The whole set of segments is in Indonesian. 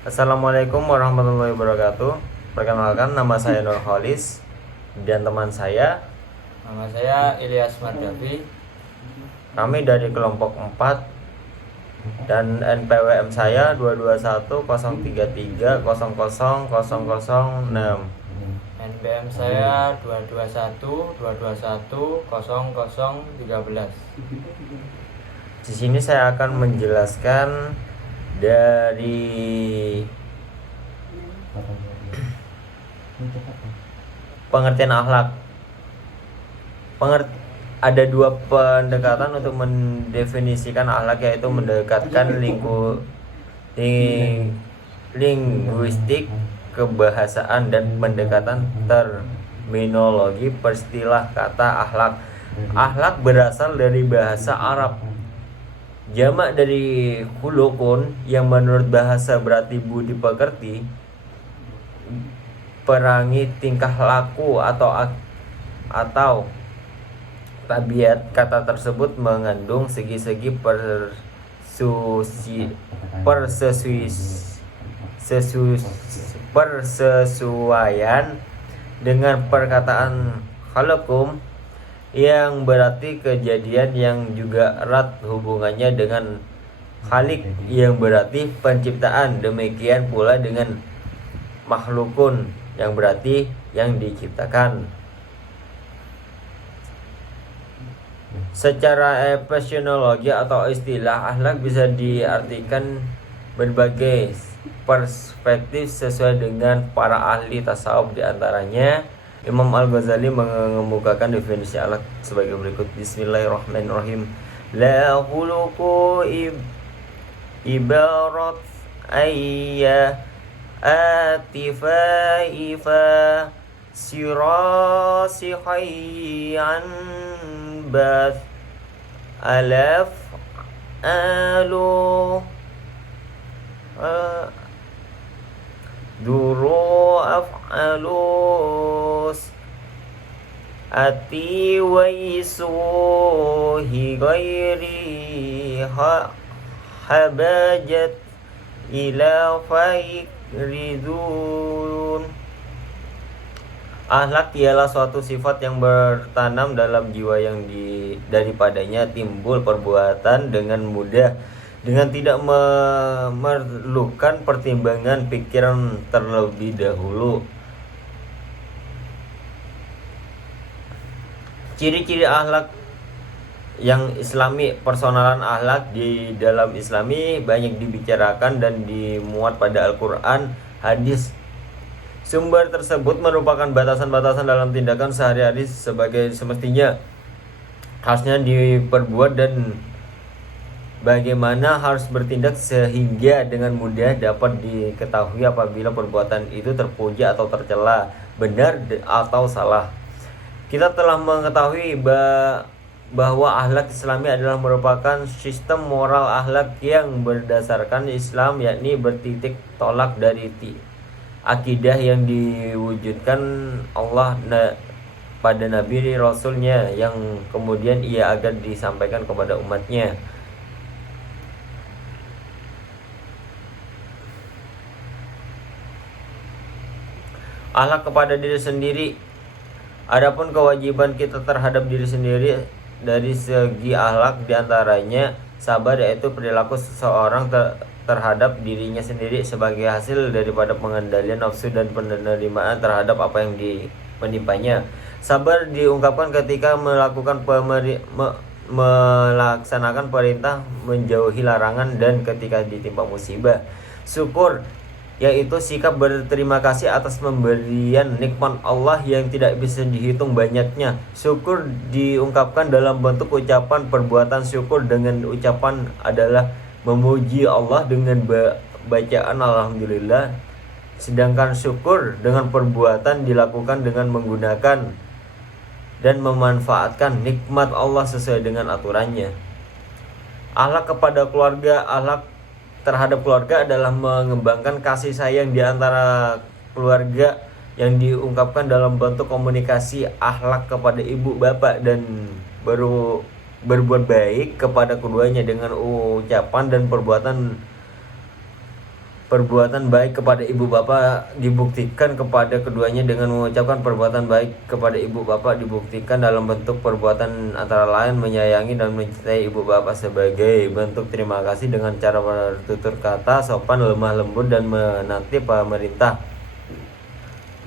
Assalamualaikum warahmatullahi wabarakatuh. Perkenalkan, nama saya Nurholis dan teman saya. Nama saya Ilyas Mardavi. Kami dari kelompok 4 dan NPWM saya 22103300006. NPM saya 221 Di sini saya akan menjelaskan dari pengertian akhlak. Ada dua pendekatan untuk mendefinisikan akhlak, yaitu mendekatkan linguistik kebahasaan dan pendekatan terminologi peristilah kata akhlak. Akhlak berasal dari bahasa Arab. Jamak dari khuluqun yang menurut bahasa berarti budi pekerti, perangi, tingkah laku atau tabiat. Kata tersebut mengandung segi-segi persesuaian dengan perkataan khalakum yang berarti kejadian, yang juga erat hubungannya dengan khalik yang berarti penciptaan. Demikian pula dengan makhlukun yang berarti yang diciptakan. Secara epistemologi atau istilah, akhlak bisa diartikan berbagai perspektif sesuai dengan para ahli tasawuf. Di antaranya Imam Al-Ghazali mengemukakan definisi akhlak sebagai berikut. Bismillahirrahmanirrahim. La khuluqu ibarat ayya atifaifa sirasi khayyan bath alaf alu duru af'alus ati waisuhi ghairi habajat ila ridun. Akhlak ialah suatu sifat yang bertanam dalam jiwa, yang daripadanya timbul perbuatan dengan mudah, dengan tidak memerlukan pertimbangan pikiran terlebih dahulu. Ciri-ciri akhlak yang islami. Personalan akhlak di dalam islami banyak dibicarakan dan dimuat pada Al-Quran, hadis. Sumber tersebut merupakan batasan-batasan dalam tindakan sehari-hari sebagai semestinya harusnya diperbuat, dan bagaimana harus bertindak sehingga dengan mudah dapat diketahui apabila perbuatan itu terpuja atau tercela, benar atau salah. Kita telah mengetahui bahwa akhlak Islami adalah merupakan sistem moral akhlak yang berdasarkan Islam, yakni bertitik tolak dari akidah yang diwujudkan Allah pada Nabi Rasulnya, yang kemudian ia agar disampaikan kepada umatnya. Akhlak kepada diri sendiri. Adapun kewajiban kita terhadap diri sendiri dari segi akhlak, diantaranya sabar, yaitu perilaku seseorang terhadap dirinya sendiri sebagai hasil daripada pengendalian nafsu dan penerimaan terhadap apa yang menimpanya. Sabar diungkapkan ketika melaksanakan perintah, menjauhi larangan, dan ketika ditimpa musibah. Syukur yaitu sikap berterima kasih atas pemberian nikmat Allah yang tidak bisa dihitung banyaknya. Syukur diungkapkan dalam bentuk ucapan. Perbuatan syukur dengan ucapan adalah memuji Allah dengan bacaan alhamdulillah, sedangkan syukur dengan perbuatan dilakukan dengan menggunakan dan memanfaatkan nikmat Allah sesuai dengan aturannya. Akhlak kepada keluarga. Akhlak terhadap keluarga adalah mengembangkan kasih sayang di antara keluarga yang diungkapkan dalam bentuk komunikasi akhlak kepada ibu bapak, dan berbuat baik kepada keduanya dengan ucapan dan perbuatan perbuatan baik kepada ibu bapak dibuktikan kepada keduanya dengan mengucapkan perbuatan baik kepada ibu bapak dibuktikan dalam bentuk perbuatan antara lain menyayangi dan mencintai ibu bapak sebagai bentuk terima kasih dengan cara bertutur kata sopan, lemah lembut dan menaati pemerintah,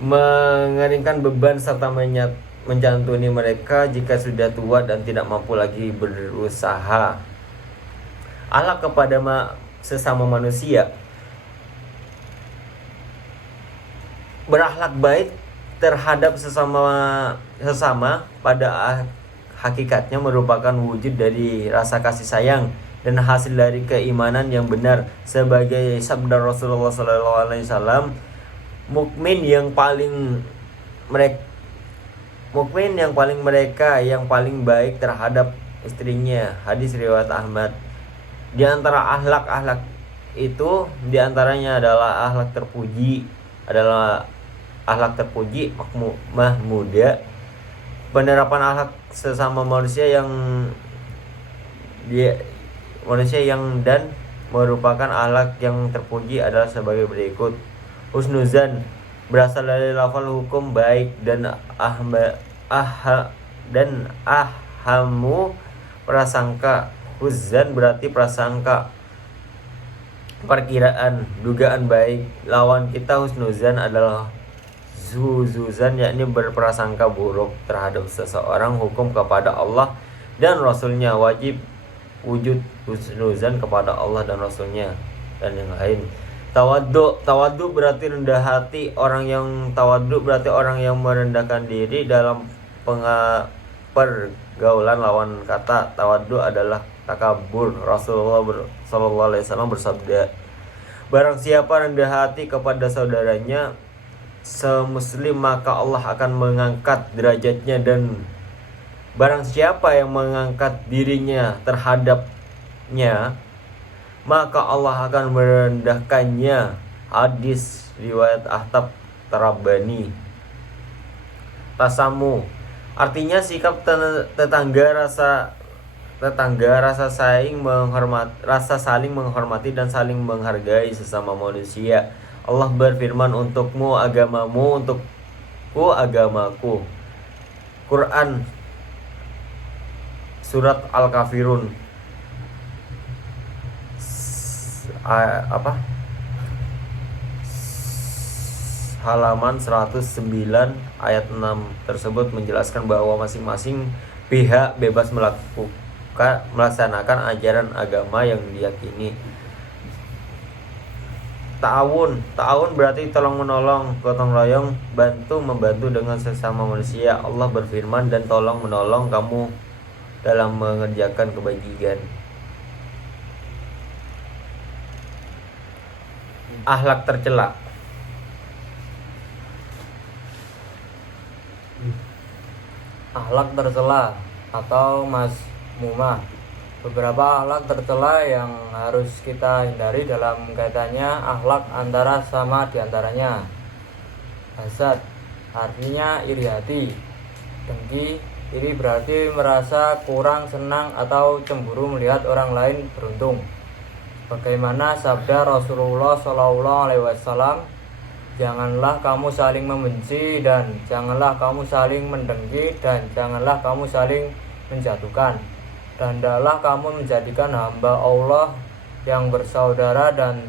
mengeringkan beban serta mencantuni mereka jika sudah tua dan tidak mampu lagi berusaha. Akhlak kepada sesama manusia. Berakhlak baik terhadap sesama pada hakikatnya merupakan wujud dari rasa kasih sayang dan hasil dari keimanan yang benar, sebagai sabda Rasulullah SAW, mukmin yang paling mereka yang paling baik terhadap istrinya. Hadis riwayat Ahmad. Di antara akhlak itu diantaranya adalah akhlak terpuji, mahmuda, penerapan akhlak sesama manusia dan merupakan akhlak yang terpuji adalah sebagai berikut. Husnuzan berasal dari lafal hukum baik dan ahamu prasangka. Huzan berarti prasangka, perkiraan, dugaan baik. Lawan kita husnuzan adalah zuzan, yakni berprasangka buruk terhadap seseorang, hukum kepada Allah dan Rasulnya, wujud husnuzan kepada Allah dan Rasulnya dan yang lain. Tawaddu berarti rendah hati. Orang yang tawaddu berarti orang yang merendahkan diri dalam pergaulan. Lawan kata tawaddu adalah takabur. Rasulullah SAW bersabda, barang siapa rendah hati kepada saudaranya semuslim maka Allah akan mengangkat derajatnya, dan barang siapa yang mengangkat dirinya terhadapnya maka Allah akan merendahkannya. Hadis riwayat Ahtab Tarabani. Tasamu artinya sikap rasa saling menghormati dan saling menghargai sesama manusia. Allah berfirman, untukmu agamamu, untukku agamaku. Quran surat Al-Kafirun halaman 109 ayat 6 tersebut menjelaskan bahwa masing-masing pihak bebas melaksanakan ajaran agama yang diyakini. Ta'awun berarti tolong menolong, gotong royong, membantu dengan sesama manusia. Allah berfirman, dan tolong menolong kamu dalam mengerjakan kebajikan. Akhlak tercela. Akhlak tercela atau mazmumah. Beberapa akhlak tercela yang harus kita hindari dalam kaitannya akhlak antara sama diantaranya. Hasad artinya iri hati. Dengki, iri berarti merasa kurang senang atau cemburu melihat orang lain beruntung. Bagaimana sabda Rasulullah SAW, janganlah kamu saling membenci, dan janganlah kamu saling mendengki, dan janganlah kamu saling menjatuhkan, dan hendaklah kamu menjadikan hamba Allah yang bersaudara, dan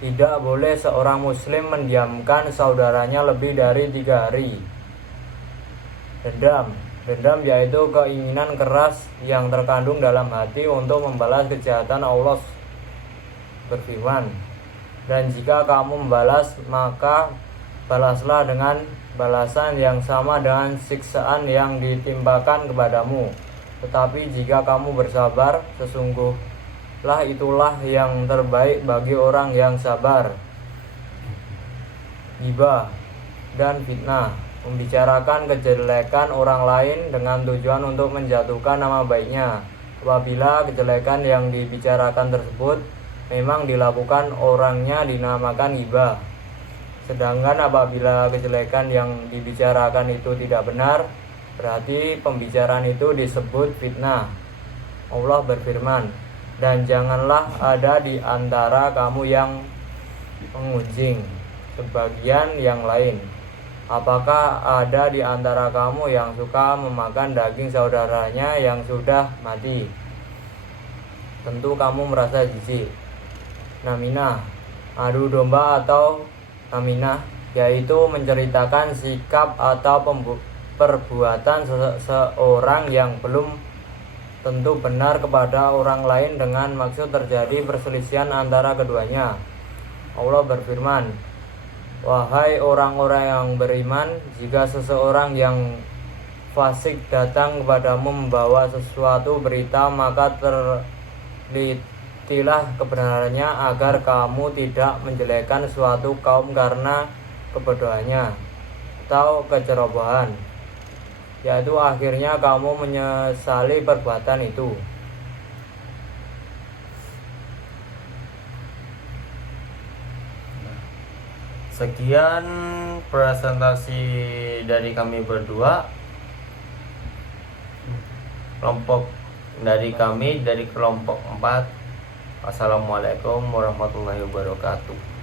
tidak boleh seorang muslim mendiamkan saudaranya lebih dari 3 hari. Dendam yaitu keinginan keras yang terkandung dalam hati untuk membalas kejahatan. Allah berfirman, dan jika kamu membalas maka balaslah dengan balasan yang sama dengan siksaan yang ditimpakan kepadamu. Tetapi jika kamu bersabar, sesungguhnya itulah yang terbaik bagi orang yang sabar. Ghibah dan fitnah, membicarakan kejelekan orang lain dengan tujuan untuk menjatuhkan nama baiknya. Apabila kejelekan yang dibicarakan tersebut memang dilakukan, orangnya dinamakan ghibah. Sedangkan apabila kejelekan yang dibicarakan itu tidak benar, berarti pembicaraan itu disebut fitnah. Allah berfirman, dan janganlah ada di antara kamu yang mengunjing sebagian yang lain. Apakah ada di antara kamu yang suka memakan daging saudaranya yang sudah mati? Tentu kamu merasa jijik. Naminah, adu domba atau naminah, yaitu menceritakan sikap atau perbuatan seseorang yang belum tentu benar kepada orang lain dengan maksud terjadi perselisihan antara keduanya. Allah berfirman, wahai orang-orang yang beriman, jika seseorang yang fasik datang kepadamu membawa sesuatu berita, maka telitilah kebenarannya agar kamu tidak menjelekkan suatu kaum karena kebodohannya atau kecerobohan, yaitu akhirnya kamu menyesali perbuatan itu. Sekian presentasi dari kami berdua. Kelompok dari kelompok 4. Assalamualaikum warahmatullahi wabarakatuh.